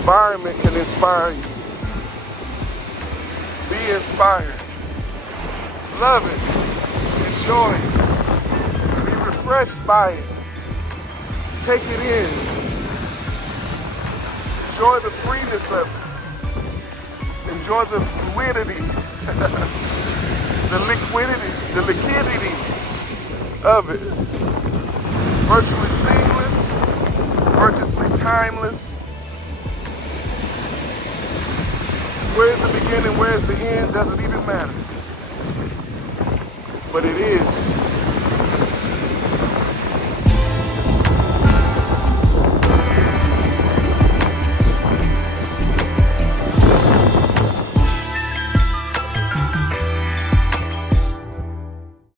environment can inspire you. Be inspired. Love it. Enjoy it. Be refreshed by it. Take it in. Enjoy the freeness of it. Enjoy the fluidity, the liquidity of it. Virtually seamless, virtually timeless. Where's the beginning, where's the end, doesn't even matter. But it is.